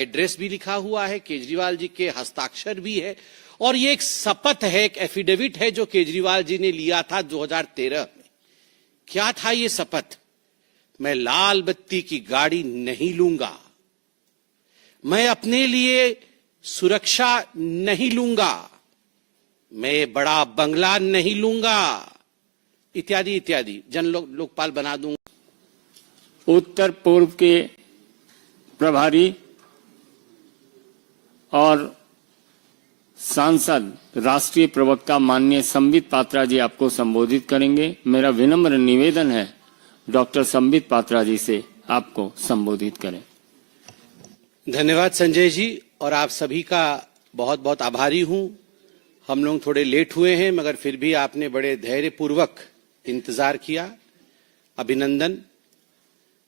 Address भी लिखा हुआ है, केजरीवाल जी के हस्ताक्षर भी है और ये एक शपथ है, एक एफिडेविट है जो केजरीवाल जी ने लिया था 2013 में। क्या था ये शपथ? मैं लाल बत्ती की गाड़ी नहीं लूंगा, मैं अपने लिए सुरक्षा नहीं लूंगा, मैं बड़ा बंगला नहीं लूंगा, इत्यादि इत्यादि। लोकपाल बना दूंगा। उत्तर पूर्व के प्रभारी और सांसद राष्ट्रीय प्रवक्ता माननीय संबित पात्रा जी आपको संबोधित करेंगे। मेरा विनम्र निवेदन है डॉक्टर संबित पात्रा जी से आपको संबोधित करें। धन्यवाद संजय जी, और आप सभी का बहुत बहुत आभारी हूं। हम लोग थोड़े लेट हुए हैं मगर फिर भी आपने बड़े धैर्यपूर्वक इंतजार किया, अभिनंदन।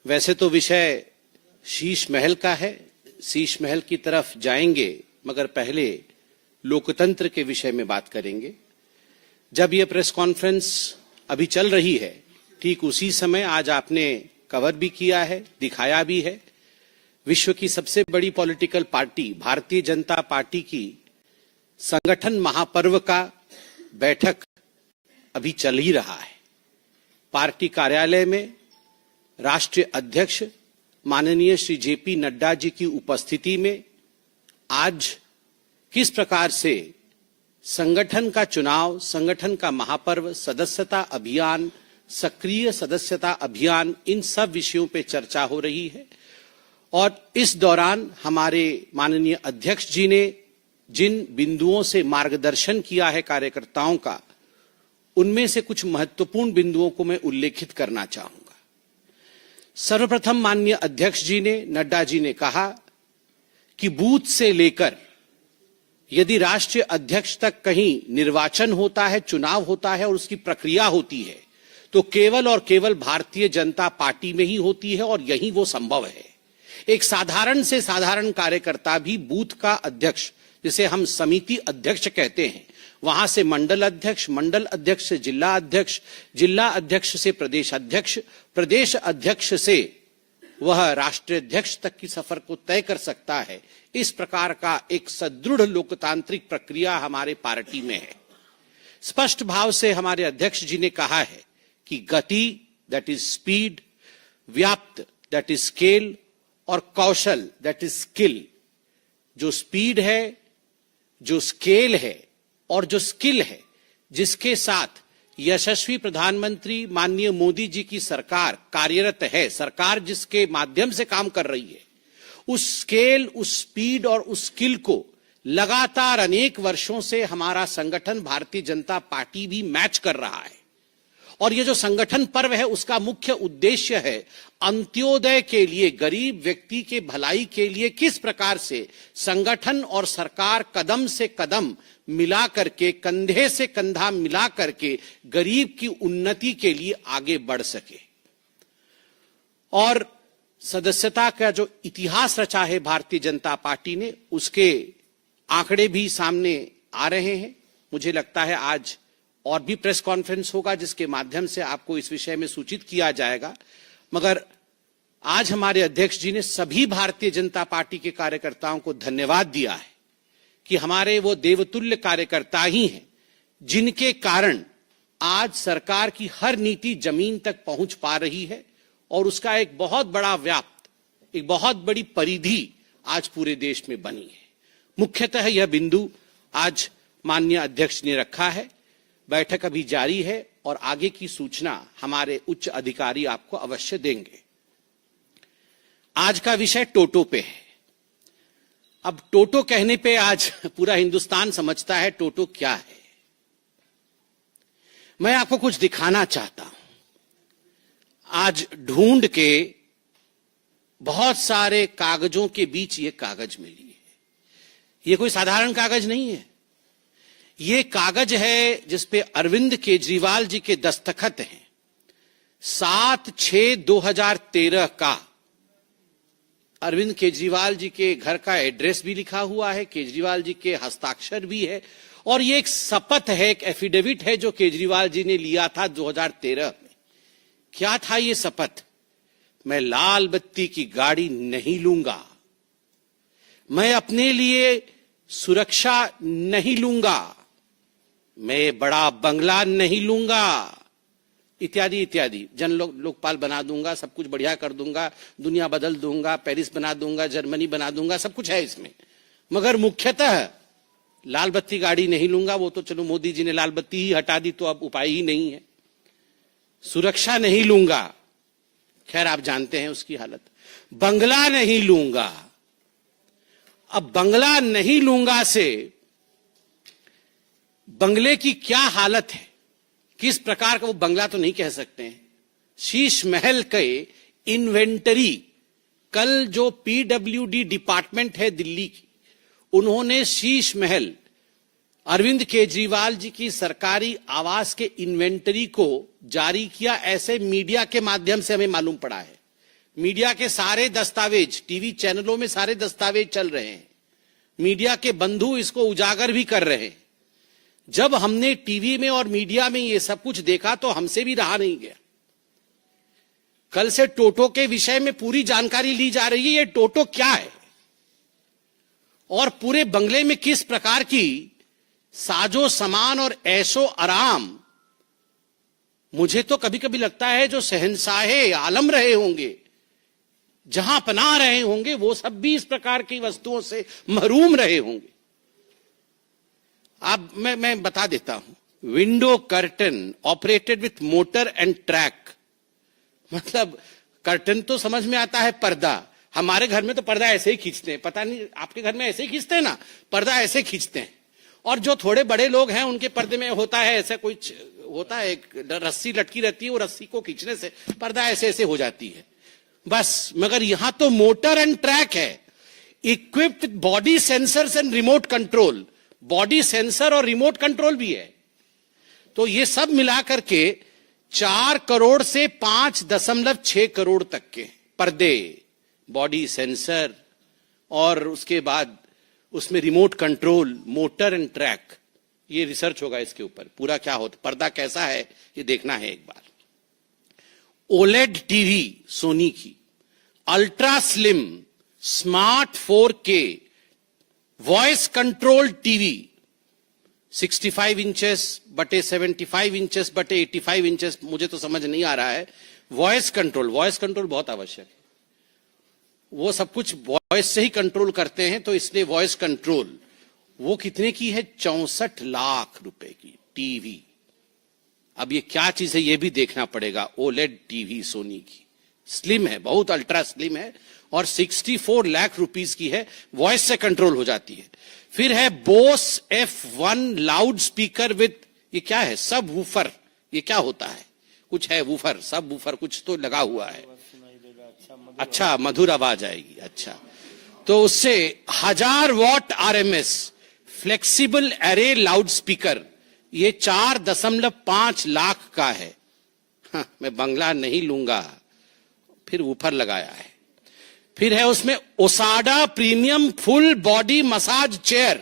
वैसे तो विषय शीश महल का है, शीश महल की तरफ जाएंगे मगर पहले लोकतंत्र के विषय में बात करेंगे। जब यह प्रेस कॉन्फ्रेंस अभी चल रही है, ठीक उसी समय आज आपने कवर भी किया है, दिखाया भी है। विश्व की सबसे बड़ी political party Bharatiya Janata party की संगठन महापर्व का बैठक अभी चल ही रहा है। पार्टी कार्यालय में राष्ट्रीय अध्यक्ष माननीय श्री जेपी नड्डा जी की उपस्थिति में आज किस प्रकार से संगठन का चुनाव, संगठन का महापर्व, सदस्यता अभियान, सक्रिय सदस्यता अभियान, इन सब विषयों पे चर्चा हो रही है। और इस दौरान हमारे माननीय अध्यक्ष जी ने जिन बिंदुओं से मार्गदर्शन किया है कार्यकर्ताओं का, उनमें से कुछ महत्वपूर्ण बिंदुओं को मैं उल्लेखित करना चाहूंगा। सर्वप्रथम माननीय अध्यक्ष जी ने, नड्डा जी ने कहा कि बूथ से लेकर यदि राष्ट्रीय अध्यक्ष तक कहीं निर्वाचन होता है, चुनाव होता है और उसकी प्रक्रिया होती है तो केवल और केवल भारतीय जनता पार्टी में ही होती है और यही वो संभव है। एक साधारण से साधारण कार्यकर्ता भी बूथ का अध्यक्ष, जिसे हम समिति अध्यक्ष कहते हैं, वहां से मंडल अध्यक्ष, मंडल अध्यक्ष से जिला अध्यक्ष, जिला अध्यक्ष से प्रदेश अध्यक्ष, प्रदेश अध्यक्ष से वह राष्ट्रीय अध्यक्ष तक की सफर को तय कर सकता है। इस प्रकार का एक सुदृढ़ लोकतांत्रिक प्रक्रिया हमारे पार्टी में है। स्पष्ट भाव से हमारे अध्यक्ष जी ने कहा है कि गति, दैट इज स्पीड, व्याप्त, दैट इज स्केल, और कौशल, दैट इज स्किल। जो स्पीड है, जो स्केल है और जो स्किल है, जिसके साथ यशस्वी प्रधानमंत्री माननीय मोदी जी की सरकार कार्यरत है, सरकार जिसके माध्यम से काम कर रही है, उस स्केल, उस स्पीड और उस स्किल को लगातार अनेक वर्षों से हमारा संगठन भारतीय जनता पार्टी भी मैच कर रहा है। और ये जो संगठन पर्व है, उसका मुख्य उद्देश्य है अंत्योदय के लिए, गरीब व्यक्ति के भलाई के लिए किस प्रकार से संगठन और सरकार कदम से कदम मिला करके, कंधे से कंधा मिला करके गरीब की उन्नति के लिए आगे बढ़ सके। और सदस्यता का जो इतिहास रचा है भारतीय जनता पार्टी ने, उसके आंकड़े भी सामने आ रहे हैं। मुझे लगता है आज और भी प्रेस कॉन्फ्रेंस होगा जिसके माध्यम से आपको इस विषय में सूचित किया जाएगा। मगर आज हमारे अध्यक्ष जी ने सभी भारतीय जनता पार्टी के कार्यकर्ताओं को धन्यवाद दिया है कि हमारे वो देवतुल्य कार्यकर्ता ही हैं जिनके कारण आज सरकार की हर नीति जमीन तक पहुंच पा रही है और उसका एक बहुत बड़ा व्याप्त, एक बहुत बड़ी परिधि आज पूरे देश में बनी है। मुख्यतः यह बिंदु आज माननीय अध्यक्ष ने रखा है। बैठक अभी जारी है और आगे की सूचना हमारे उच्च अधिकारी आपको अवश्य देंगे। आज का विषय टोटो पे है। अब टोटो कहने पे आज पूरा हिंदुस्तान समझता है टोटो क्या है। मैं आपको कुछ दिखाना चाहता हूं। आज ढूंढ के बहुत सारे कागजों के बीच ये कागज मिली है। ये कोई साधारण कागज नहीं है। ये कागज है जिसपे अरविंद केजरीवाल जी के दस्तखत हैं। 7/6/2013 का अरविंद केजरीवाल जी के घर का एड्रेस भी लिखा हुआ है, केजरीवाल जी के हस्ताक्षर भी है और ये एक शपथ है, एक एफिडेविट है जो केजरीवाल जी ने लिया था 2013 में। क्या था ये शपथ? मैं लाल बत्ती की गाड़ी नहीं लूंगा, मैं अपने लिए सुरक्षा नहीं लूंगा, मैं बड़ा बंगला नहीं लूंगा, इत्यादि इत्यादि। लोकपाल बना दूंगा, सब कुछ बढ़िया कर दूंगा, दुनिया बदल दूंगा, पेरिस बना दूंगा, जर्मनी बना दूंगा, सब कुछ है इसमें। मगर मुख्यतः लाल बत्ती गाड़ी नहीं लूंगा, वो तो चलो मोदी जी ने लाल बत्ती ही हटा दी तो अब उपाय ही नहीं है। सुरक्षा नहीं लूंगा, खैर आप जानते हैं उसकी हालत। बंगला नहीं लूंगा, अब बंगला नहीं लूंगा से बंगले की क्या हालत है, किस प्रकार का वो बंगला तो नहीं कह सकते हैं। शीश महल के इन्वेंटरी, कल जो पीडब्ल्यूडी डिपार्टमेंट है दिल्ली की, उन्होंने शीश महल अरविंद केजरीवाल जी की सरकारी आवास के इन्वेंटरी को जारी किया, ऐसे मीडिया के माध्यम से हमें मालूम पड़ा है। मीडिया के सारे दस्तावेज, टीवी चैनलों में सारे दस्तावेज चल रहे हैं, मीडिया के बंधु इसको उजागर भी कर रहे हैं। जब हमने टीवी में और मीडिया में ये सब कुछ देखा तो हमसे भी रहा नहीं गया। कल से टोटो के विषय में पूरी जानकारी ली जा रही है, ये टोटो क्या है और पूरे बंगले में किस प्रकार की साजो सामान और ऐशो आराम। मुझे तो कभी कभी लगता है जो शहंशाहे आलम रहे होंगे, जहां पनाह रहे होंगे, वो सब भी इस प्रकार की वस्तुओं से महरूम रहे होंगे। अब मैं बता देता हूं। Window curtain operated with motor and track, मतलब कर्टन तो समझ में आता है, पर्दा। हमारे घर में तो पर्दा ऐसे ही खींचते हैं, पता नहीं आपके घर में ऐसे ही खींचते हैं ना, पर्दा ऐसे खींचते हैं। और जो थोड़े बड़े लोग हैं उनके पर्दे में होता है ऐसा कुछ होता है, एक रस्सी लटकी रहती है, वो रस्सी को खींचने से पर्दा ऐसे ऐसे हो जाती है बस। मगर यहां तो मोटर एंड ट्रैक है, equipped with body sensors and remote control. Body sensor और रिमोट कंट्रोल भी है। तो ये सब मिलाकर के 4 करोड़ से 5.6 करोड़ तक के पर्दे, बॉडी सेंसर और उसके बाद उसमें remote control, motor and track. ये रिसर्च होगा इसके ऊपर पूरा क्या होता, पर्दा कैसा है ये देखना है एक बार। ओलेड टीवी सोनी की, ultra slim smart 4K voice control TV, 65 inches बटे 75 इंचेस बटे 85 इंचेस, मुझे तो समझ नहीं आ रहा है। वॉइस कंट्रोल बहुत आवश्यक है, वो सब कुछ वॉइस से ही कंट्रोल करते हैं, तो इसलिए वॉइस कंट्रोल। वो कितने की है? 64 लाख रुपए की टीवी। अब ये क्या चीज है ये भी देखना पड़ेगा। ओलेड टीवी सोनी की, स्लिम है, बहुत अल्ट्रा स्लिम है और 64 लाख रुपीस की है, वॉइस से कंट्रोल हो जाती है। फिर है Bose F1 loud speaker with, ये क्या है? सब वूफर। ये क्या होता है? कुछ है वूफर, सब वूफर कुछ तो लगा हुआ है। अच्छा, मधुर आवाज आएगी। अच्छा, तो उससे 1000 what RMS flexible array loud speaker, ये 4.5 लाख का है। हाँ, मैं बंगला नहीं लूंगा। फिर वूफर लगाया है। फिर है उसमें ओसाडा premium full body massage chair.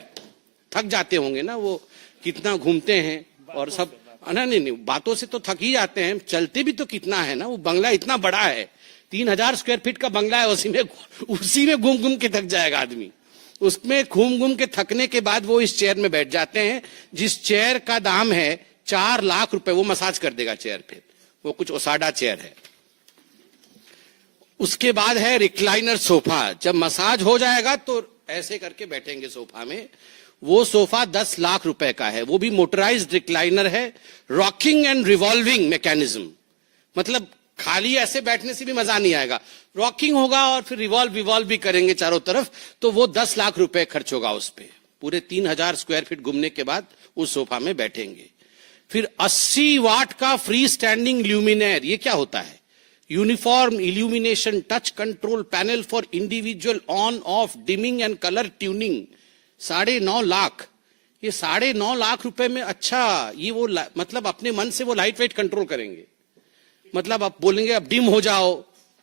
थक जाते होंगे ना वो, कितना घूमते हैं और सब। नहीं, बातों से तो थक ही जाते हैं, चलते भी तो कितना है ना। वो बंगला इतना बड़ा है, 3000 स्क्वायर फीट का बंगला है, उसी में घूम घूम के थक जाएगा आदमी। उसमें घूम घूम के थकने के बाद वो इस चेयर में बैठ जाते हैं, जिस चेयर का दाम है 4 लाख रुपए। वो मसाज कर देगा चेयर पे, वो कुछ ओसाडा चेयर है। उसके बाद है रिक्लाइनर सोफा। जब मसाज हो जाएगा तो ऐसे करके बैठेंगे सोफा में। वो सोफा 10 लाख रुपए का है, वो भी मोटराइज्ड रिक्लाइनर है, रॉकिंग एंड रिवॉल्विंग मैकेनिज्म। मतलब खाली ऐसे बैठने से भी मजा नहीं आएगा, रॉकिंग होगा और फिर रिवॉल्व भी करेंगे चारों तरफ, तो वो 10 लाख रुपए खर्च होगा उस पे। पूरे 3000 स्क्वायर फीट घूमने के बाद उस सोफा में बैठेंगे। फिर 80 वाट का फ्री स्टैंडिंग ल्यूमिनेयर। ये क्या होता है? Uniform illumination touch control panel for individual on off dimming and colour tuning, 9.5 lakh. ये 9.5 लाख रुपए में, अच्छा ये वो मतलब अपने मन से वो लाइट वेट कंट्रोल करेंगे। मतलब आप बोलेंगे अब डिम हो जाओ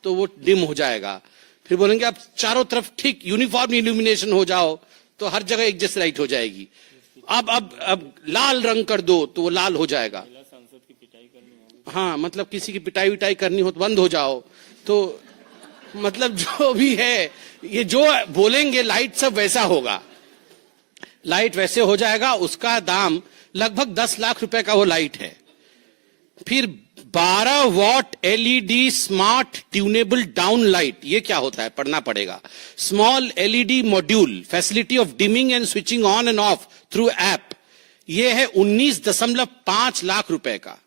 तो वो डिम हो जाएगा, फिर बोलेंगे अब चारों तरफ ठीक यूनिफॉर्म इल्यूमिनेशन हो जाओ तो हर जगह एक जैसी लाइट हो जाएगी। अब लाल रंग कर दो तो वो लाल हो जाएगा। हाँ, मतलब किसी की पिटाई विटाई करनी हो तो बंद हो जाओ। तो मतलब जो भी है, ये जो बोलेंगे लाइट सब वैसा होगा, लाइट वैसे हो जाएगा। उसका दाम लगभग 10 लाख रुपए का वो लाइट है। फिर 12 what LED smart tunable down light, ये क्या होता है पढ़ना पड़ेगा। Small LED module, facility of dimming and switching on end of through app, ये है 19.5 लाख रुपए का।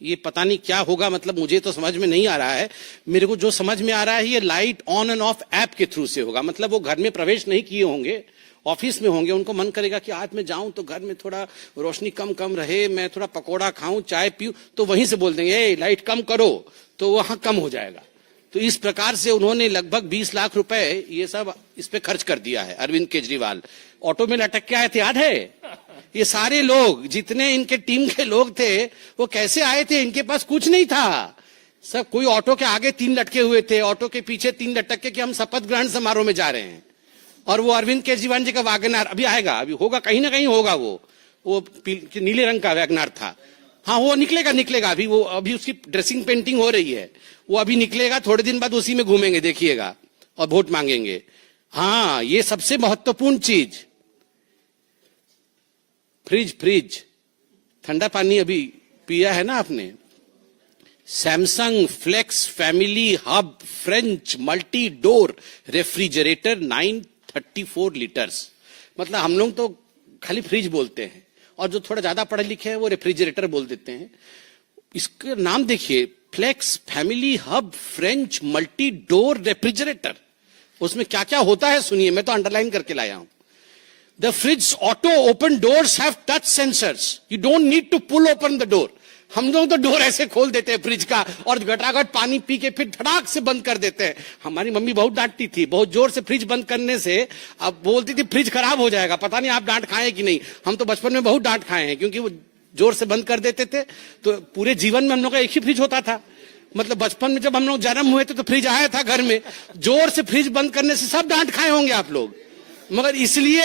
ये पता नहीं क्या होगा, मतलब मुझे तो समझ में नहीं आ रहा है। मेरे को जो समझ में आ रहा है, ये light on end of app के थ्रू से होगा। मतलब वो घर में प्रवेश नहीं किए होंगे, ऑफिस में होंगे, उनको मन करेगा कि आज मैं जाऊं तो घर में थोड़ा रोशनी कम कम रहे, मैं थोड़ा पकोड़ा खाऊं, चाय पीऊं, तो वहीं से बोल देंगे ए लाइट कम करो, तो वहां कम हो जाएगा। तो इस प्रकार से उन्होंने लगभग 20 लाख रुपए ये सब इस पे खर्च कर दिया है अरविंद केजरीवाल। ऑटो में लटक के आए थे, याद है? ये सारे लोग, जितने इनके टीम के लोग थे, वो कैसे आए थे? इनके पास कुछ नहीं था। सब कोई ऑटो के आगे 3 लटके हुए थे, ऑटो के पीछे 3 लटक के कि हम शपथ ग्रहण समारोह में जा रहे हैं। और वो अरविंद केजरीवाल जी का वैगनआर अभी आएगा, अभी होगा, कहीं ना कहीं होगा। वो नीले रंग का वैगनआर था। हाँ, वो निकलेगा अभी। वो अभी उसकी ड्रेसिंग पेंटिंग हो रही है, वो अभी निकलेगा। थोड़े दिन बाद उसी में घूमेंगे, देखिएगा, और वोट मांगेंगे। हाँ, ये सबसे महत्वपूर्ण चीज, फ्रिज ठंडा पानी अभी पिया है ना आपने। Samsung flex family hub French multi door refrigerator 934 litres. मतलब हम लोग तो खाली फ्रिज बोलते हैं, और जो थोड़ा ज्यादा पढ़े लिखे हैं वो रेफ्रिजरेटर बोल देते हैं। इसका नाम देखिए, flex family hub French multi door refrigerator. उसमें क्या क्या होता है सुनिए, मैं तो अंडरलाइन करके लाया हूं। The fridge auto open doors have touch sensors. You don't need to pull open the door. हम लोग तो डोर ऐसे खोल देते हैं फ्रिज का, और घटाघट पानी पी के फिर धड़ाक से बंद कर देते हैं। हमारी मम्मी बहुत डांटती थी, बहुत जोर से फ्रिज बंद करने से। अब बोलती थी फ्रिज खराब हो जाएगा। पता नहीं आप डांट खाए कि नहीं। हम तो बचपन में बहुत डांट खाए हैं, क्योंकि वो जोर से बंद कर देते थे। तो पूरे जीवन में हम लोग का एक ही फ्रिज होता था। मतलब बचपन में जब हम लोग जन्म हुए थे तो फ्रिज आया था घर में। जोर से फ्रिज बंद करने से सब डांट खाए होंगे आप लोग। मगर इसलिए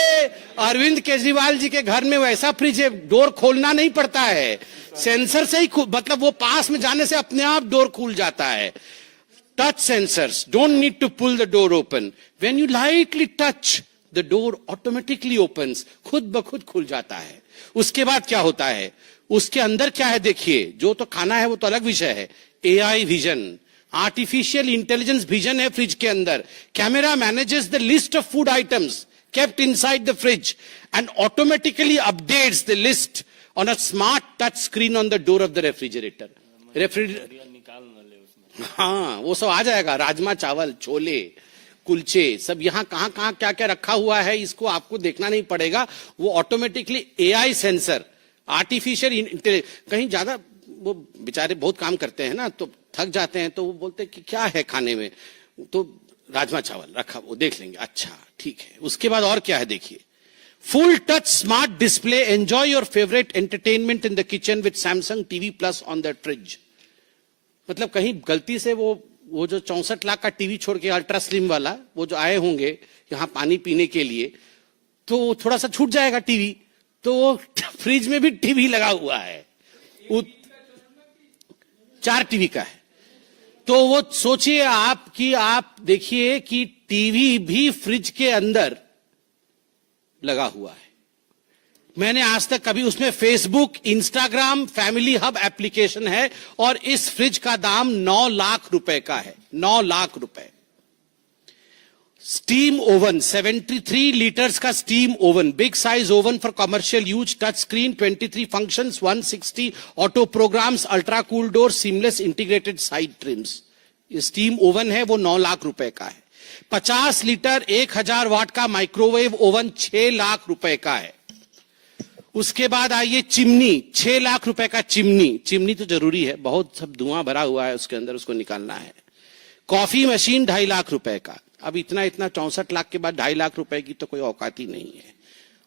अरविंद केजरीवाल जी के घर में वैसा फ्रिज है, डोर खोलना नहीं पड़ता है, सेंसर से ही मतलब वो पास में जाने से अपने आप डोर खुल जाता है। Touch sensors, don't need to pull the door open, when you lightly touch the door automatically opens, खुद ब खुद खुल जाता है। उसके बाद क्या होता है, उसके अंदर क्या है देखिए। जो तो खाना है वो तो अलग विषय है। AI vision, artificial intelligence vision है फ्रिज के अंदर। Camera manages the list of food items kept inside the fridge and automatically updates the list on a smart touch screen on the door of the refrigerator. हाँ, वो सब आ जाएगा। राजमा चावल, छोले, कुलचे, सब यहाँ कहाँ कहाँ क्या क्या रखा हुआ है, इसको आपको देखना नहीं पड़ेगा। वो automatically AI sensor, artificial intelligence. कहीं ज्यादा वो बेचारे बहुत काम करते हैं ना, तो थक जाते हैं, तो वो बोलते हैं कि क्या है खाने में, तो राजमा चावल रखा, वो देख लेंगे, अच्छा ठीक है। उसके बाद और क्या है देखिए, full touch smart display, enjoy your favourite entertainment in the kitchen with Samsung TV plus on the fridge. मतलब कहीं गलती से वो जो 64 लाख का टीवी छोड़ के अल्ट्रा स्लिम वाला वो जो आए होंगे यहाँ पानी पीने के लिए, तो थोड़ा सा छूट जाएगा टीवी, तो फ्रिज में भी टीवी लगा हुआ है, 4 टीवी का है। तो वो सोचिए आप कि आप देखिए कि टीवी भी फ्रिज के अंदर लगा हुआ है। मैंने आज तक कभी उसमें Facebook, Instagram, family hub application है, और इस फ्रिज का दाम 9 लाख रुपए का है, 9 लाख रुपए। स्टीम ओवन, 73 लीटर्स का steam oven, big size oven for commercial use, touch screen, 23 functions, 160 auto programmes, ultra cool door, seamless integrated side trims. ये स्टीम ओवन है, वो 9 लाख रुपए का है। 50 लीटर 1000 वाट का माइक्रोवेव ओवन 6 लाख रुपए का है। उसके बाद आइए चिमनी, 6 लाख रुपए का चिमनी तो जरूरी है, बहुत सब धुआं भरा हुआ है उसके अंदर, उसको निकालना है। कॉफी मशीन 2.5 लाख रुपए का। अब इतना 64 लाख के बाद 2.5 लाख रुपए की तो कोई औकात ही नहीं है।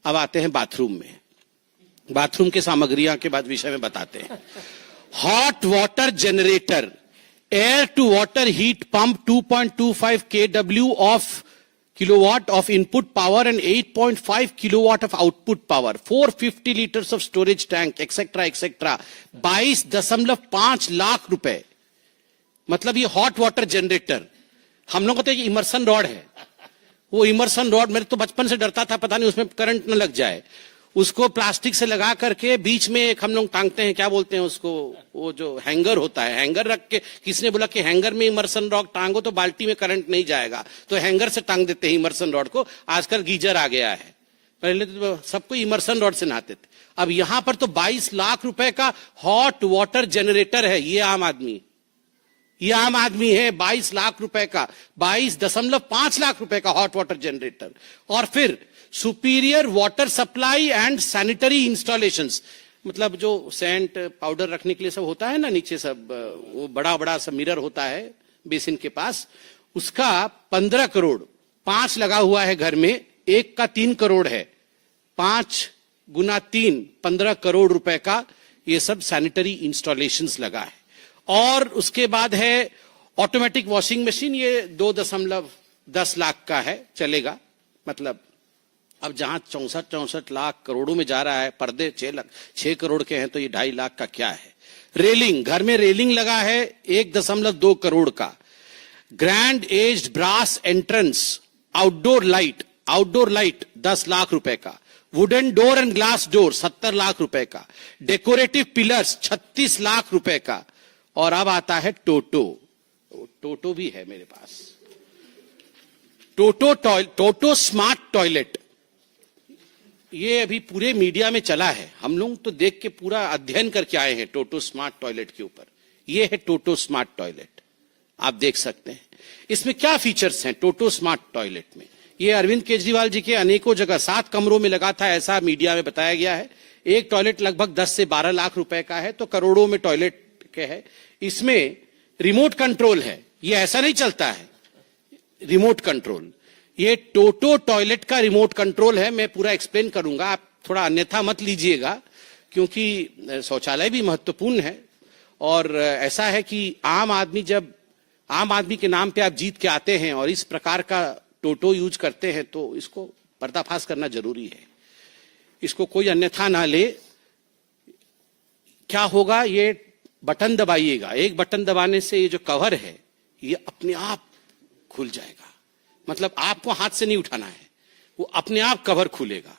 अब आते हैं बाथरूम में, बाथरूम के सामग्रियां के बाद विषय में बताते हैं। Hot water generator, air to water heat pump, 2.25 kW of kilowatt of input power and 8.5 kilowatt of output power, 450 liters of storage tank, etc. 22.5 lakh रुपए। मतलब ये हॉट वाटर जनरेटर हम लोग को तो इमर्सन रॉड है, वो इमर्सन रॉड मेरे तो बचपन से डरता था, पता नहीं उसमें करंट न लग जाए। उसको प्लास्टिक से लगा करके बीच में एक हम लोग टांगते हैं, क्या बोलते हैं उसको, वो जो हैंगर होता है, हैंगर रख के, किसने बोला कि हैंगर में इमर्सन रॉड टांगो तो बाल्टी में करंट नहीं जाएगा, तो हैंगर से टांग देते हैं इमर्सन रॉड को। आजकल गीजर आ गया है, पहले तो सबको इमर्सन रॉड से नहाते थे। अब यहां पर तो 22 लाख रुपए का हॉट वाटर जनरेटर है, ये आम आदमी है 22 लाख रुपए का, 22.5 लाख रुपए का हॉट वाटर जनरेटर। और फिर superior water supply and sanitary installations, मतलब जो सेंट पाउडर रखने के लिए सब होता है ना नीचे, सब वो बड़ा बड़ा सब मिरर होता है बेसिन के पास, उसका 15 करोड़, 5 लगा हुआ है घर में, एक का 3 करोड़ है, 5 गुना 3 15 करोड़ रुपए का ये सब सैनिटरी इंस्टॉलेशंस लगा है। और उसके बाद है ऑटोमेटिक वॉशिंग मशीन, ये 2.10 लाख का है, चलेगा। मतलब अब जहां 64 लाख करोड़ों में जा रहा है, पर्दे 6 करोड़ के हैं, तो ये 2.5 लाख का क्या है। रेलिंग, घर में रेलिंग लगा है 1.2 करोड़ का। Grand aged brass entrance, outdoor light 10 lakh रुपए का। Wooden door and glass door 70 lakh रुपए का। डेकोरेटिव पिलर्स 36 लाख रुपए का। और अब आता है टोटो भी है मेरे पास, टोटो स्मार्ट टॉयलेट। ये अभी पूरे मीडिया में चला है, हम लोग तो देख के पूरा अध्ययन करके आए हैं टोटो स्मार्ट टॉयलेट के ऊपर। ये है टोटो स्मार्ट टॉयलेट, आप देख सकते हैं इसमें क्या फीचर्स हैं टोटो स्मार्ट टॉयलेट में। ये अरविंद केजरीवाल जी के अनेकों जगह 7 कमरों में लगा था, ऐसा मीडिया में बताया गया है। एक टॉयलेट लगभग 10 से 12 लाख रुपए का है, तो करोड़ों में टॉयलेट के है। इसमें रिमोट कंट्रोल है, ये ऐसा नहीं चलता है, रिमोट कंट्रोल। ये टोटो टॉयलेट का रिमोट कंट्रोल है, मैं पूरा एक्सप्लेन करूंगा, आप थोड़ा अन्यथा मत लीजिएगा, क्योंकि शौचालय भी महत्वपूर्ण है। और ऐसा है कि आम आदमी के नाम पे आप जीत के आते हैं और इस प्रकार का टोटो यूज करते हैं, तो इसको पर्दाफाश करना जरूरी है, इसको कोई अन्यथा ना ले। क्या होगा, ये बटन दबाइएगा, एक बटन दबाने से ये जो कवर है ये अपने आप खुल जाएगा, मतलब आपको हाथ से नहीं उठाना है, वो अपने आप कवर खुलेगा।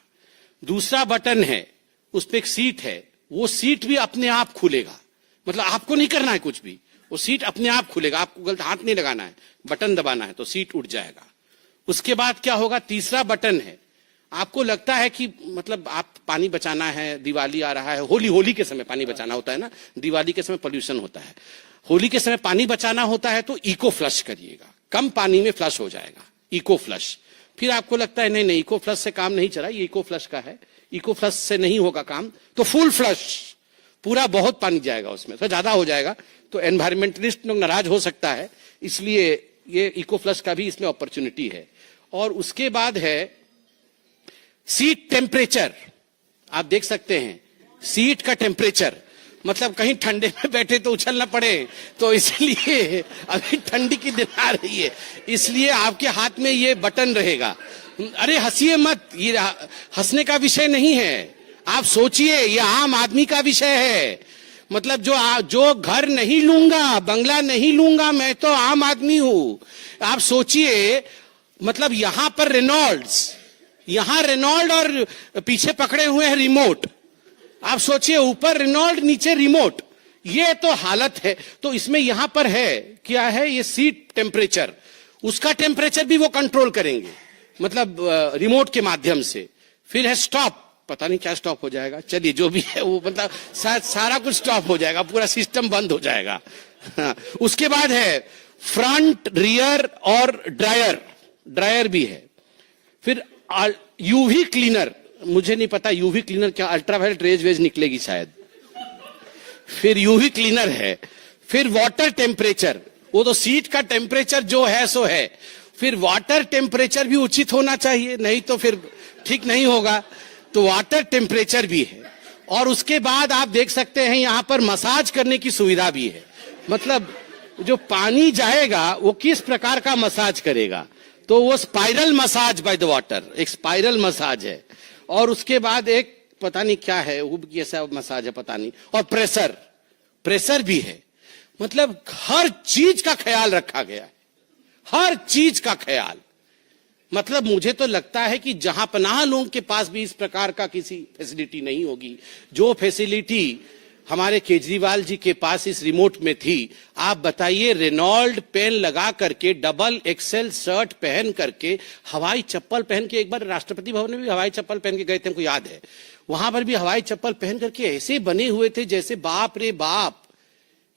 दूसरा बटन है, उस पर एक सीट है, वो सीट भी अपने आप खुलेगा, मतलब आपको नहीं करना है कुछ भी, वो सीट अपने आप खुलेगा, आपको गलत हाथ नहीं लगाना है, बटन दबाना है तो सीट उठ जाएगा। उसके बाद क्या होगा, तीसरा बटन है, आपको लगता है कि मतलब आप पानी बचाना है, दिवाली आ रहा है, होली के समय पानी बचाना होता है ना, दिवाली के समय पोल्यूशन होता है, होली के समय पानी बचाना होता है, तो इको फ्लश करिएगा, कम पानी में फ्लश हो जाएगा, इको फ्लश। फिर आपको लगता है नहीं इको फ्लश से काम नहीं चला, ये इको फ्लश का है, इको फ्लश से नहीं होगा काम, तो फुल फ्लश, पूरा बहुत पानी जाएगा उसमें, तो ज्यादा हो जाएगा, तो एनवायरमेंटलिस्ट लोग नाराज हो सकता है, इसलिए ये इको फ्लश का भी इसमें अपॉर्चुनिटी है। और उसके बाद है सीट टेम्परेचर, आप देख सकते हैं सीट का टेम्परेचर, मतलब कहीं ठंडे में बैठे तो उछलना पड़े, तो इसलिए अभी ठंडी की दिन आ रही है, इसलिए आपके हाथ में ये बटन रहेगा। अरे हंसिए मत, ये हंसने का विषय नहीं है, आप सोचिए, ये आम आदमी का विषय है। मतलब जो घर नहीं लूंगा, बंगला नहीं लूंगा, मैं तो आम आदमी हूं। आप सोचिए, मतलब यहां पर रेनॉल्ड और पीछे पकड़े हुए हैं रिमोट, आप सोचिए ऊपर रेनॉल्ड नीचे रिमोट, ये तो हालत है। तो इसमें यहां पर है क्या है, ये सीट टेम्परेचर, उसका टेम्परेचर भी वो कंट्रोल करेंगे, मतलब रिमोट के माध्यम से। फिर है स्टॉप, पता नहीं क्या स्टॉप हो जाएगा, चलिए जो भी है वो, मतलब सारा कुछ स्टॉप हो जाएगा, पूरा सिस्टम बंद हो जाएगा। हाँ, उसके बाद है फ्रंट, रियर और ड्रायर भी है। फिर यूवी क्लीनर, मुझे नहीं पता यूवी क्लीनर क्या, अल्ट्रावायलेट रेज वेज निकलेगी शायद। फिर यूवी क्लीनर है। फिर वाटर टेम्परेचर, वो तो सीट का टेम्परेचर जो है सो है, फिर वाटर टेम्परेचर भी उचित होना चाहिए, नहीं तो फिर ठीक नहीं होगा, तो वाटर टेम्परेचर भी है। और उसके बाद आप देख सकते हैं यहां पर मसाज करने की सुविधा भी है, मतलब जो पानी जाएगा वो किस प्रकार का मसाज करेगा, तो वो spiral massage by the water, एक स्पाइरल मसाज है। और उसके बाद एक पता नहीं क्या है, वो कैसा मसाज है पता नहीं, और प्रेशर भी है। मतलब हर चीज का ख्याल रखा गया है, हर चीज का ख्याल। मतलब मुझे तो लगता है कि जहां पनाह लोगों के पास भी इस प्रकार का किसी फैसिलिटी नहीं होगी, जो फैसिलिटी हमारे केजरीवाल जी के पास इस रिमोट में थी। आप बताइए, रेनॉल्ड पेन लगा करके, डबल एक्सेल शर्ट पहन करके, हवाई चप्पल पहन के, एक बार राष्ट्रपति भवन में भी हवाई चप्पल पहन के गए थे, हमको याद है, वहां पर भी हवाई चप्पल पहन करके ऐसे बने हुए थे जैसे बाप रे बाप।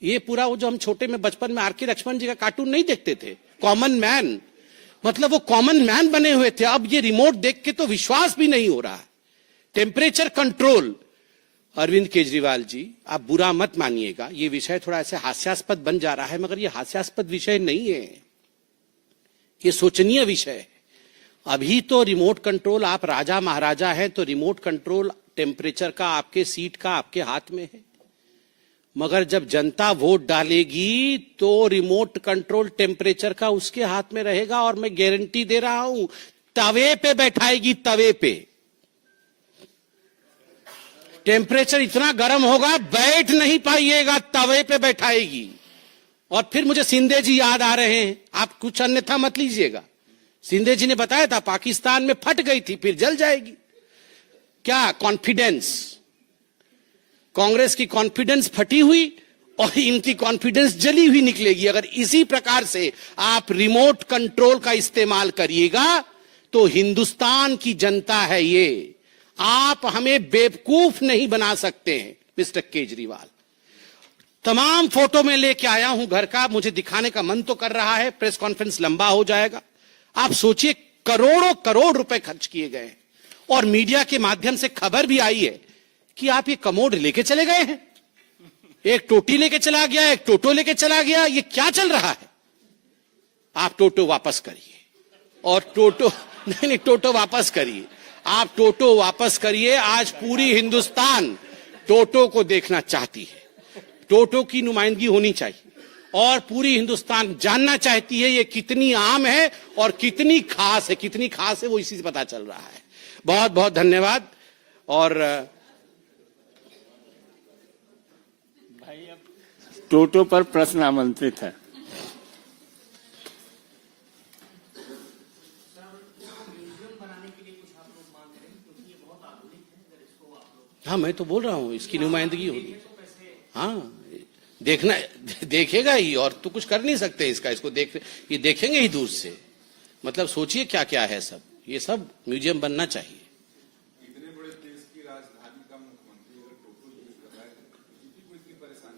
ये पूरा वो जो हम छोटे में बचपन में आर के लक्ष्मण जी का कार्टून नहीं देखते थे, कॉमन मैन, मतलब वो कॉमन मैन बने हुए थे। अब ये रिमोट देख के तो विश्वास भी नहीं हो रहा है। टेम्परेचर कंट्रोल, अरविंद केजरीवाल जी आप बुरा मत मानिएगा, ये विषय थोड़ा ऐसे हास्यास्पद बन जा रहा है, मगर ये हास्यास्पद विषय नहीं है, ये सोचनीय विषय है। अभी तो रिमोट कंट्रोल, आप राजा महाराजा हैं तो रिमोट कंट्रोल टेम्परेचर का, आपके सीट का आपके हाथ में है, मगर जब जनता वोट डालेगी तो रिमोट कंट्रोल टेम्परेचर का उसके हाथ में रहेगा। और मैं गारंटी दे रहा हूं, तवे पे बैठाएगी, तवे पे टेम्परेचर इतना गर्म होगा बैठ नहीं पाइएगा, तवे पे बैठाएगी। और फिर मुझे सिंधे जी याद आ रहे हैं, आप कुछ अन्यथा मत लीजिएगा। सिंधे जी ने बताया था पाकिस्तान में फट गई थी, फिर जल जाएगी। क्या कॉन्फिडेंस, कांग्रेस की कॉन्फिडेंस फटी हुई और इनकी कॉन्फिडेंस जली हुई निकलेगी। अगर इसी प्रकार से आप रिमोट कंट्रोल का इस्तेमाल करिएगा तो हिंदुस्तान की जनता है ये, आप हमें बेवकूफ नहीं बना सकते हैं मिस्टर केजरीवाल। तमाम फोटो में लेके आया हूं घर का, मुझे दिखाने का मन तो कर रहा है, प्रेस कॉन्फ्रेंस लंबा हो जाएगा। आप सोचिए, करोड़ों करोड़ रुपए खर्च किए गए और मीडिया के माध्यम से खबर भी आई है कि आप ये कमोड लेके चले गए हैं, एक टोटी लेके चला गया, एक टोटो लेके चला गया, ये क्या चल रहा है? आप टोटो वापस करिए, और टोटो नहीं, टोटो वापस करिए, आप टोटो वापस करिए। आज पूरी हिंदुस्तान टोटो को देखना चाहती है, टोटो की नुमाइंदगी होनी चाहिए, और पूरी हिंदुस्तान जानना चाहती है ये कितनी आम है और कितनी खास है। कितनी खास है वो इसी से पता चल रहा है। बहुत बहुत धन्यवाद। और टोटो पर प्रश्न आमंत्रित है। हाँ, मैं तो बोल रहा हूं इसकी नुमाइंदगी होगी। हाँ, देखना, देखेगा ही, और तो कुछ कर नहीं सकते इसका, इसको ये देखेंगे ही दूर से। मतलब सोचिए क्या क्या है सब, ये सब म्यूजियम बनना चाहिए।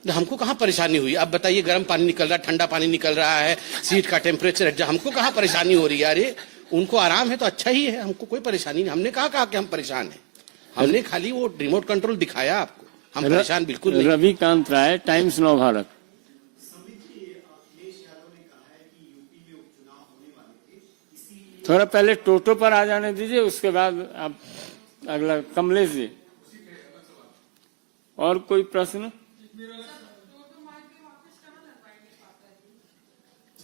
हमको कहां परेशानी हुई? अब बताइए, गर्म पानी निकल रहा है, ठंडा पानी निकल रहा है, सीट का टेम्परेचर है, हमको कहां परेशानी हो रही है? अरे उनको आराम है तो अच्छा ही है, हमको कोई परेशानी नहीं। हमने कहा कि हम परेशान हैं, हमने खाली वो रिमोट कंट्रोल दिखाया आपको, हम परेशान बिल्कुल नहीं। रविकांत राय, टाइम्स नव भारत। थोड़ा पहले टोटो पर आ जाने दीजिए, उसके बाद आप अगला। कमलेश जी, और कोई प्रश्न?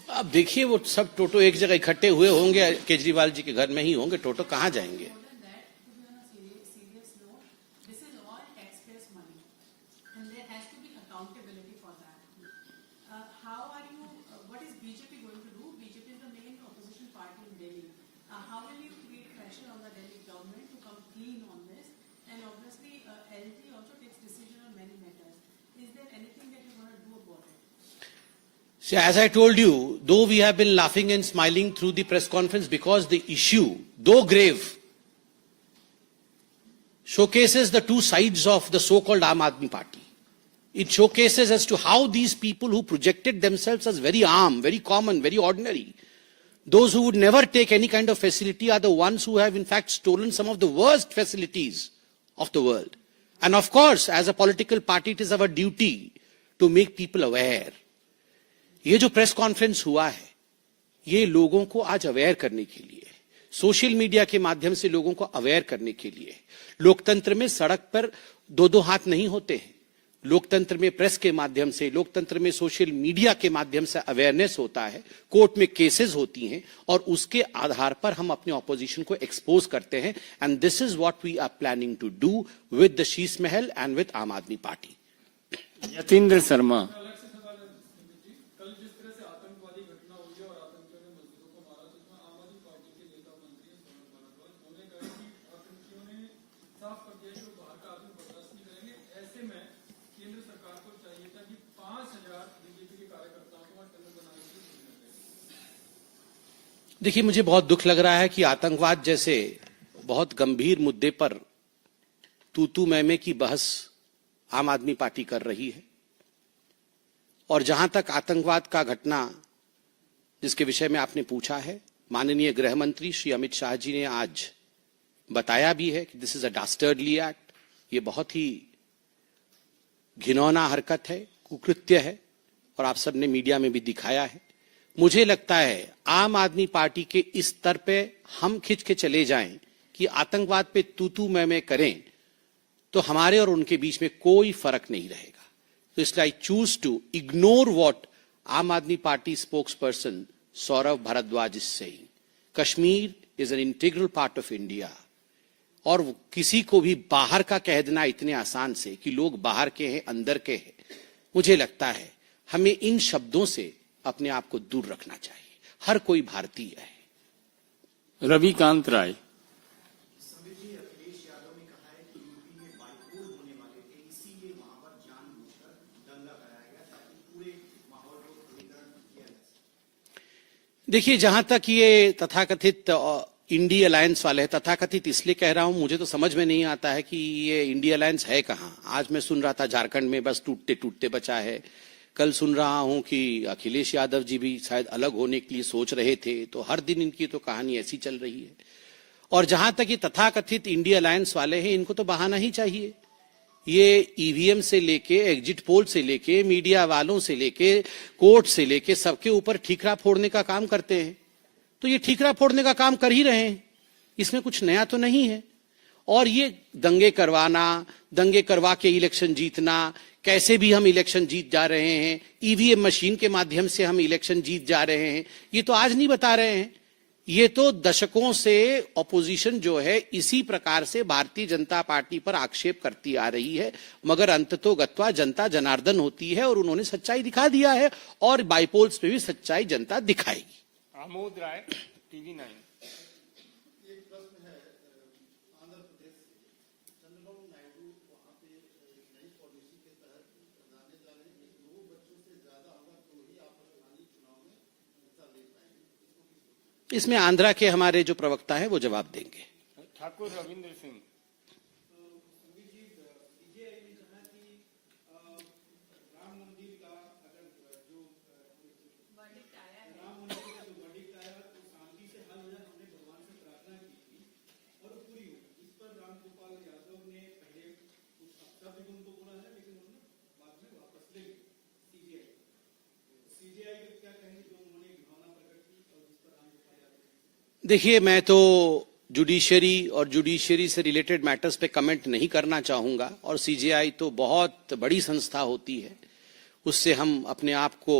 अब देखिए, वो सब टोटो एक जगह इकट्ठे हुए होंगे, केजरीवाल जी के घर में ही होंगे, टोटो कहां जाएंगे? So as I told you, though we have been laughing and smiling through the press conference because the issue, though grave, showcases the two sides of the so-called Aam Aadmi Party. It showcases as to how these people who projected themselves as very arm, very common, very ordinary, those who would never take any kind of facility are the ones who have in fact stolen some of the worst facilities of the world. And of course, as a political party, it is our duty to make people aware. ये जो press conference हुआ है, ये लोगों को आज aware करने के लिए, सोशल मीडिया के माध्यम से लोगों को अवेयर करने के लिए। लोकतंत्र में सड़क पर दो दो हाथ नहीं होते हैं, लोकतंत्र में प्रेस के माध्यम से, लोकतंत्र में सोशल मीडिया के माध्यम से अवेयरनेस होता है, कोर्ट में केसेस होती हैं, और उसके आधार पर हम अपने ऑपोजिशन को एक्सपोज करते हैं। And this is what we are planning to do with the Sheesh Mahal and with आम आदमी पार्टी। यतीन्द्र शर्मा। देखिए, मुझे बहुत दुख लग रहा है कि आतंकवाद जैसे बहुत गंभीर मुद्दे पर तू मैं की बहस आम आदमी पार्टी कर रही है। और जहां तक आतंकवाद का घटना जिसके विषय में आपने पूछा है, माननीय गृह मंत्री श्री अमित शाह जी ने आज बताया भी है कि दिस इज अ डास्टर्डली एक्ट। ये बहुत ही घिनौना हरकत है, कुकृत्य है, और आप सबने मीडिया में भी दिखाया है। मुझे लगता है आम आदमी पार्टी के इस स्तर पे हम खिंच के चले जाएं कि आतंकवाद पे तू मैं करें तो हमारे और उनके बीच में कोई फर्क नहीं रहेगा। तो इसलिए I choose to ignore what Aam Aadmi Party spokesperson Saurabh Bharadwaj is saying. Kashmir is an integral part of India, और किसी को भी बाहर का कह देना इतने आसान से कि लोग बाहर के हैं अंदर के हैं, मुझे लगता है हमें इन शब्दों से अपने आप को दूर रखना चाहिए। हर कोई भारतीय है। रविकांत राय। देखिए, जहां तक ये तथाकथित इंडी अलायंस वाले हैं, तथाकथित इसलिए कह रहा हूं, मुझे तो समझ में नहीं आता है कि ये इंडी अलायंस है कहां। आज मैं सुन रहा था झारखंड में बस टूटते टूटते बचा है। कल सुन रहा हूं कि अखिलेश यादव जी भी शायद अलग होने के लिए सोच रहे थे। तो हर दिन इनकी तो कहानी ऐसी चल रही है। और जहां तक ये तथाकथित इंडी अलायंस वाले हैं, इनको तो बहाना ही चाहिए। ये ईवीएम से लेके, एग्जिट पोल से लेके, मीडिया वालों से लेके, कोर्ट से लेके सबके ऊपर ठीकरा फोड़ने का काम करते हैं। तो ये ठीकरा फोड़ने का काम कर ही रहे हैं, इसमें कुछ नया तो नहीं है। और ये दंगे करवाना, दंगे करवा के इलेक्शन जीतना, कैसे भी हम इलेक्शन जीत जा रहे हैं, ईवीएम मशीन के माध्यम से हम इलेक्शन जीत जा रहे हैं, ये तो आज नहीं बता रहे हैं। ये तो दशकों से ऑपोजिशन जो है इसी प्रकार से भारतीय जनता पार्टी पर आक्षेप करती आ रही है, मगर अंततोगत्वा जनता जनार्दन होती है और उन्होंने सच्चाई दिखा दिया है, और बाइपोल्स पे भी सच्चाई जनता दिखाएगी। आमोद राय, टीवी 9। इसमें आंध्रा के हमारे जो प्रवक्ता है वो जवाब देंगे। ठाकुर रविंद्र सिंह। देखिए, मैं तो जुडिशरी और जुडिशरी से रिलेटेड मैटर्स पे कमेंट नहीं करना चाहूंगा, और सीजेआई तो बहुत बड़ी संस्था होती है, उससे हम अपने आप को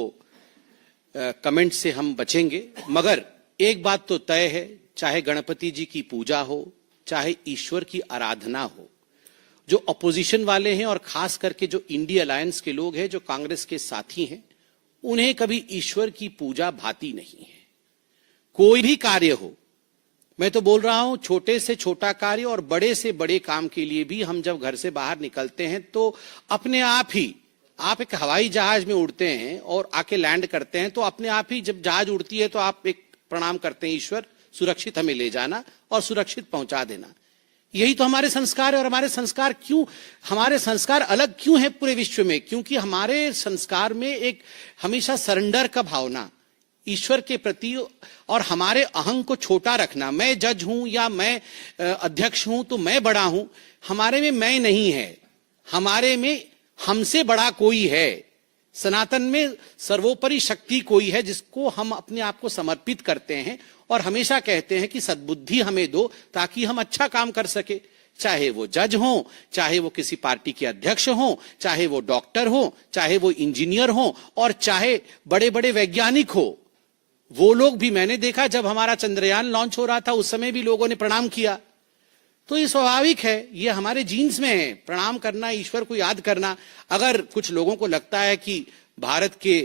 कमेंट से हम बचेंगे। मगर एक बात तो तय है, चाहे गणपति जी की पूजा हो, चाहे ईश्वर की आराधना हो, जो अपोजिशन वाले हैं और खास करके जो इंडी अलायंस के लोग हैं, जो कांग्रेस के साथी हैं, उन्हें कभी ईश्वर की पूजा भाती नहीं है। कोई भी कार्य हो, मैं तो बोल रहा हूं, छोटे से छोटा कार्य और बड़े से बड़े काम के लिए भी हम जब घर से बाहर निकलते हैं तो अपने आप ही, आप एक हवाई जहाज में उड़ते हैं और आके लैंड करते हैं, तो अपने आप ही जब जहाज उड़ती है तो आप एक प्रणाम करते हैं, ईश्वर सुरक्षित हमें ले जाना और सुरक्षित पहुंचा देना। यही तो हमारे संस्कार है। और हमारे संस्कार अलग क्यों है पूरे विश्व में? क्योंकि हमारे संस्कार में एक हमेशा सरेंडर का भावना ईश्वर के प्रति, और हमारे अहंग को छोटा रखना। मैं जज हूं या मैं अध्यक्ष हूं तो मैं बड़ा हूं, हमारे में मैं नहीं है, हमारे में हमसे बड़ा कोई है। सनातन में सर्वोपरि शक्ति कोई है जिसको हम अपने आप को समर्पित करते हैं, और हमेशा कहते हैं कि सद्बुद्धि हमें दो ताकि हम अच्छा काम कर सके। चाहे वो जज हो, चाहे वो किसी पार्टी के अध्यक्ष हो, चाहे वो डॉक्टर हो, चाहे वो इंजीनियर हो, और चाहे बड़े बड़े वैज्ञानिक हो। वो लोग भी मैंने देखा, जब हमारा चंद्रयान लॉन्च हो रहा था उस समय भी लोगों ने प्रणाम किया। तो ये स्वाभाविक है, ये हमारे जीन्स में है, प्रणाम करना, ईश्वर को याद करना। अगर कुछ लोगों को लगता है कि भारत के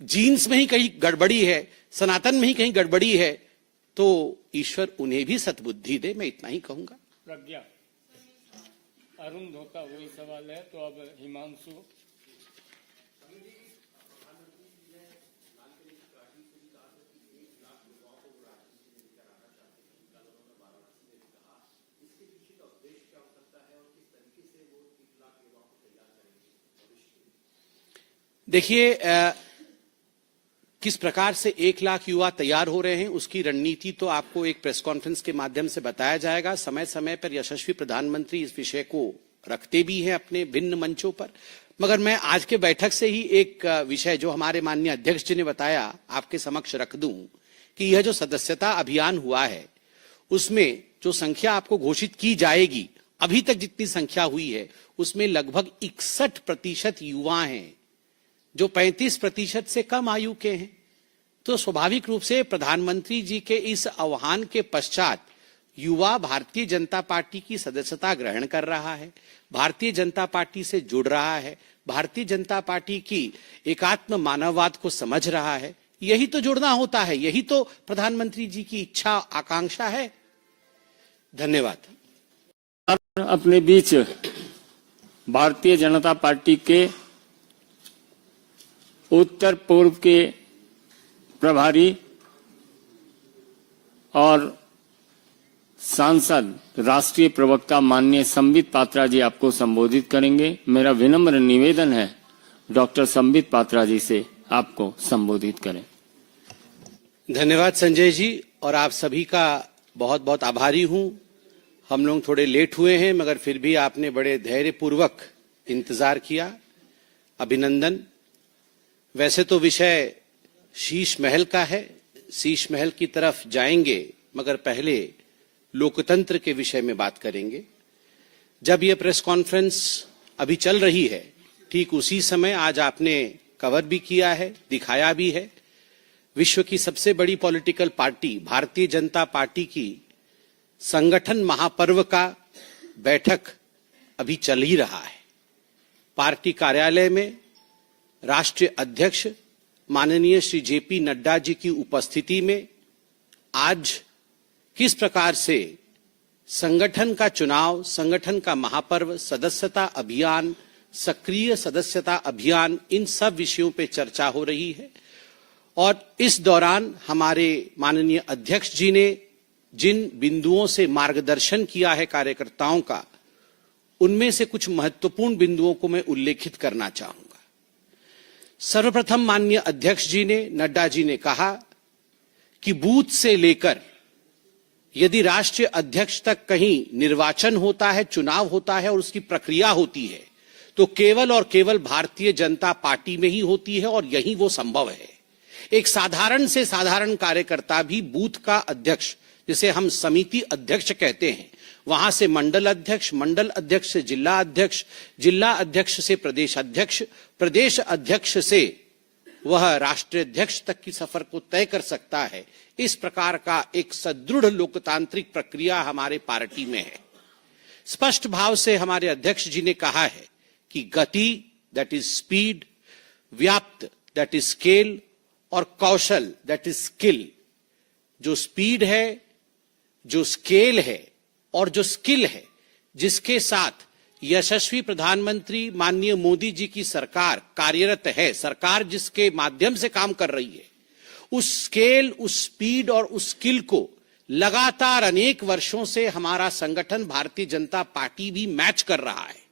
जीन्स में ही कहीं गड़बड़ी है, सनातन में ही कहीं गड़बड़ी है, तो ईश्वर उन्हें भी सद्बुद्धि दे, मैं इतना ही कहूंगा। प्रज्ञा। अरुण धोता वही सवाल है, तो अब हिमांशु। देखिए, किस प्रकार से 1 लाख युवा तैयार हो रहे हैं उसकी रणनीति तो आपको एक प्रेस कॉन्फ्रेंस के माध्यम से बताया जाएगा। समय समय पर यशस्वी प्रधानमंत्री इस विषय को रखते भी हैं अपने भिन्न मंचों पर। मगर मैं आज के बैठक से ही एक विषय जो हमारे माननीय अध्यक्ष जी ने बताया आपके समक्ष रख दूं कि यह जो सदस्यता अभियान हुआ है उसमें जो संख्या आपको घोषित की जाएगी, अभी तक जितनी संख्या हुई है उसमें लगभग 61% युवा हैं जो 35% से कम आयु के हैं। तो स्वाभाविक रूप से प्रधानमंत्री जी के इस आह्वान के पश्चात युवा भारतीय जनता पार्टी की सदस्यता ग्रहण कर रहा है, भारतीय जनता पार्टी से जुड़ रहा है, भारतीय जनता पार्टी की एकात्म मानववाद को समझ रहा है। यही तो जुड़ना होता है, यही तो प्रधानमंत्री जी की इच्छा आकांक्षा है। धन्यवाद। अपने बीच भारतीय जनता पार्टी के उत्तर पूर्व के प्रभारी और सांसद राष्ट्रीय प्रवक्ता माननीय संबित पात्रा जी आपको संबोधित करेंगे। मेरा विनम्र निवेदन है डॉक्टर संबित पात्रा जी से आपको संबोधित करें। धन्यवाद संजय जी, और आप सभी का बहुत बहुत आभारी हूं। हम लोग थोड़े लेट हुए हैं मगर फिर भी आपने बड़े धैर्यपूर्वक इंतजार किया, अभिनंदन। वैसे तो विषय शीश महल का है, शीश महल की तरफ जाएंगे मगर पहले लोकतंत्र के विषय में बात करेंगे। जब यह प्रेस कॉन्फ्रेंस अभी चल रही है ठीक उसी समय आज आपने कवर भी किया है, दिखाया भी है, विश्व की सबसे बड़ी political party Bharatiya Janata party की संगठन महापर्व का बैठक अभी चल ही रहा है। पार्टी कार्यालय में राष्ट्रीय अध्यक्ष माननीय श्री जेपी नड्डा जी की उपस्थिति में आज किस प्रकार से संगठन का चुनाव, संगठन का महापर्व, सदस्यता अभियान, सक्रिय सदस्यता अभियान, इन सब विषयों पे चर्चा हो रही है। और इस दौरान हमारे माननीय अध्यक्ष जी ने जिन बिंदुओं से मार्गदर्शन किया है कार्यकर्ताओं का, उनमें से कुछ महत्वपूर्ण बिंदुओं को मैं उल्लेखित करना चाहूंगा। सर्वप्रथम माननीय अध्यक्ष जी ने, नड्डा जी ने कहा कि बूथ से लेकर यदि राष्ट्रीय अध्यक्ष तक कहीं निर्वाचन होता है, चुनाव होता है और उसकी प्रक्रिया होती है तो केवल और केवल भारतीय जनता पार्टी में ही होती है और यही वो संभव है। एक साधारण से साधारण कार्यकर्ता भी बूथ का अध्यक्ष, जिसे हम समिति अध्यक्ष कहते हैं, वहां से मंडल अध्यक्ष, मंडल अध्यक्ष से जिला अध्यक्ष, जिला अध्यक्ष से प्रदेश अध्यक्ष, प्रदेश अध्यक्ष से वह राष्ट्रीय अध्यक्ष तक की सफर को तय कर सकता है। इस प्रकार का एक सुदृढ़ लोकतांत्रिक प्रक्रिया हमारे पार्टी में है। स्पष्ट भाव से हमारे अध्यक्ष जी ने कहा है कि गति, दैट इज स्पीड, व्याप्त, दैट इज स्केल, और कौशल, दैट इज स्किल। जो स्पीड है, जो स्केल है और जो स्किल है, जिसके साथ यशस्वी प्रधानमंत्री माननीय मोदी जी की सरकार कार्यरत है, सरकार जिसके माध्यम से काम कर रही है, उस स्केल, उस स्पीड और उस स्किल को लगातार अनेक वर्षों से हमारा संगठन भारतीय जनता पार्टी भी मैच कर रहा है।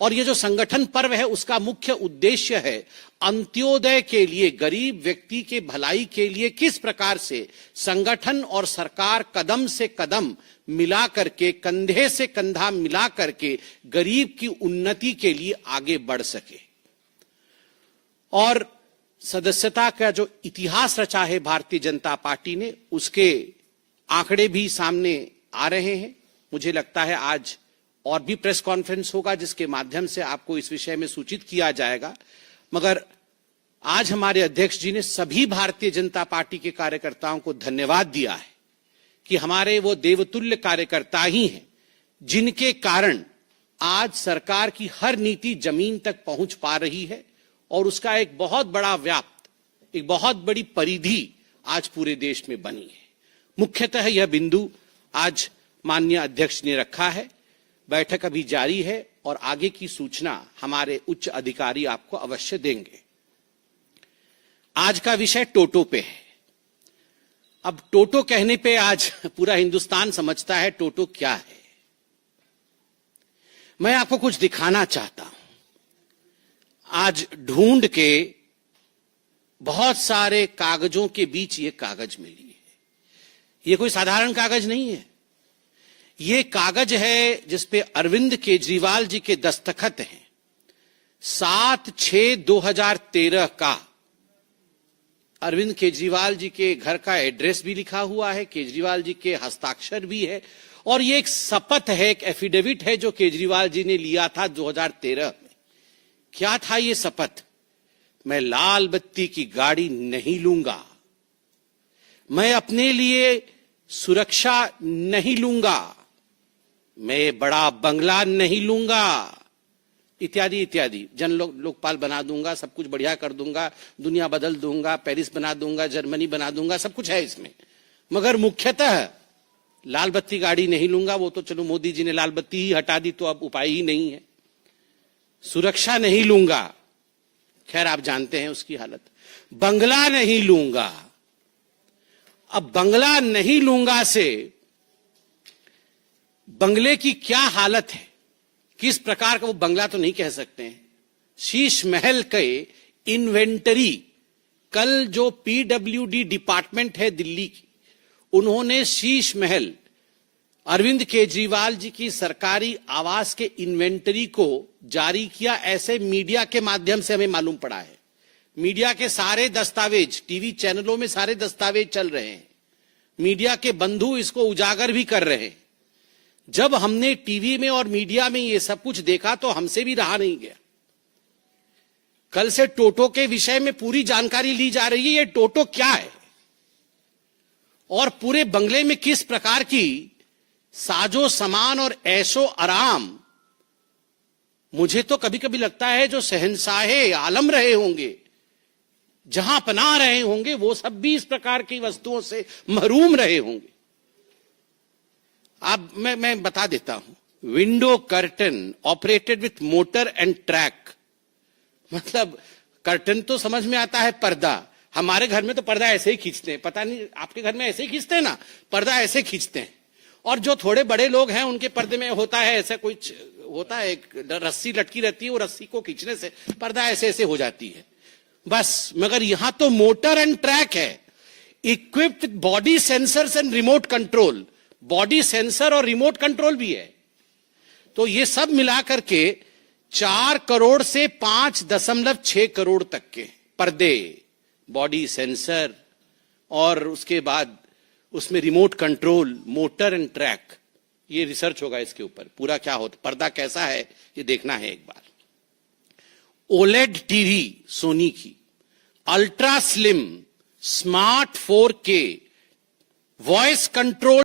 और ये जो संगठन पर्व है उसका मुख्य उद्देश्य है अंत्योदय के लिए, गरीब व्यक्ति के भलाई के लिए किस प्रकार से संगठन और सरकार कदम से कदम मिला करके, कंधे से कंधा मिला करके गरीब की उन्नति के लिए आगे बढ़ सके। और सदस्यता का जो इतिहास रचा है भारतीय जनता पार्टी ने, उसके आंकड़े भी सामने आ रहे हैं। मुझे लगता है आज और भी प्रेस कॉन्फ्रेंस होगा जिसके माध्यम से आपको इस विषय में सूचित किया जाएगा। मगर आज हमारे अध्यक्ष जी ने सभी भारतीय जनता पार्टी के कार्यकर्ताओं को धन्यवाद दिया है कि हमारे वो देवतुल्य कार्यकर्ता ही हैं जिनके कारण आज सरकार की हर नीति जमीन तक पहुंच पा रही है और उसका एक बहुत बड़ा व्याप्त, एक बहुत बड़ी परिधि आज पूरे देश में बनी है। मुख्यतः यह बिंदु आज माननीय अध्यक्ष ने रखा है। बैठक अभी जारी है और आगे की सूचना हमारे उच्च अधिकारी आपको अवश्य देंगे। आज का विषय टोटो पे है। अब टोटो कहने पे आज पूरा हिंदुस्तान समझता है टोटो क्या है। मैं आपको कुछ दिखाना चाहता हूं। आज ढूंढ के बहुत सारे कागजों के बीच ये कागज मिली है। ये कोई साधारण कागज नहीं है। ये कागज है जिसपे अरविंद केजरीवाल जी के दस्तखत हैं। 7/6/2013 का अरविंद केजरीवाल जी के घर का एड्रेस भी लिखा हुआ है, केजरीवाल जी के हस्ताक्षर भी है, और ये एक शपथ है, एक एफिडेविट है जो केजरीवाल जी ने लिया था 2013 में। क्या था ये शपथ? मैं लाल बत्ती की गाड़ी नहीं लूंगा, मैं अपने लिए सुरक्षा नहीं लूंगा, मैं बड़ा बंगला नहीं लूंगा, इत्यादि इत्यादि। लोकपाल बना दूंगा, सब कुछ बढ़िया कर दूंगा, दुनिया बदल दूंगा, पेरिस बना दूंगा, जर्मनी बना दूंगा, सब कुछ है इसमें। मगर मुख्यतः लाल बत्ती गाड़ी नहीं लूंगा। वो तो चलो मोदी जी ने लाल बत्ती ही हटा दी तो अब उपाय ही नहीं है। सुरक्षा नहीं लूंगा, खैर आप जानते हैं उसकी हालत। बंगला नहीं लूंगा। अब बंगला नहीं लूंगा से बंगले की क्या हालत है, किस प्रकार का वो बंगला तो नहीं कह सकते हैं। शीश महल के इन्वेंटरी, कल जो पीडब्ल्यूडी डिपार्टमेंट है दिल्ली की, उन्होंने शीश महल अरविंद केजरीवाल जी की सरकारी आवास के इन्वेंटरी को जारी किया, ऐसे मीडिया के माध्यम से हमें मालूम पड़ा है। मीडिया के सारे दस्तावेज, टीवी चैनलों में सारे दस्तावेज चल रहे हैं, मीडिया के बंधु इसको उजागर भी कर रहे हैं। जब हमने टीवी में और मीडिया में ये सब कुछ देखा तो हमसे भी रहा नहीं गया। कल से टोटो के विषय में पूरी जानकारी ली जा रही है। ये टोटो क्या है और पूरे बंगले में किस प्रकार की साजो सामान और ऐशो आराम। मुझे तो कभी कभी लगता है जो शहंशाहे आलम रहे होंगे, जहां पनाह रहे होंगे, वो सब भी इस प्रकार की वस्तुओं से महरूम रहे होंगे। अब मैं बता देता हूं। Window curtain operated with motor and track, मतलब कर्टन तो समझ में आता है, पर्दा। हमारे घर में तो पर्दा ऐसे ही खींचते हैं, पता नहीं आपके घर में ऐसे ही खींचते हैं ना, पर्दा ऐसे खींचते हैं। और जो थोड़े बड़े लोग हैं उनके पर्दे में होता है ऐसा कुछ होता है, एक रस्सी लटकी रहती है, वो रस्सी को खींचने से पर्दा ऐसे ऐसे हो जाती है बस। मगर यहां तो मोटर एंड ट्रैक है, equipped body sensors and remote control. Body sensor और रिमोट कंट्रोल भी है। तो ये सब मिलाकर के 4 करोड़ से 5.6 करोड़ तक के पर्दे, बॉडी सेंसर और उसके बाद उसमें remote control, motor and track. ये रिसर्च होगा इसके ऊपर पूरा क्या होता, पर्दा कैसा है ये देखना है एक बार। ओलेड टीवी सोनी की, ultra slim smart 4K voice control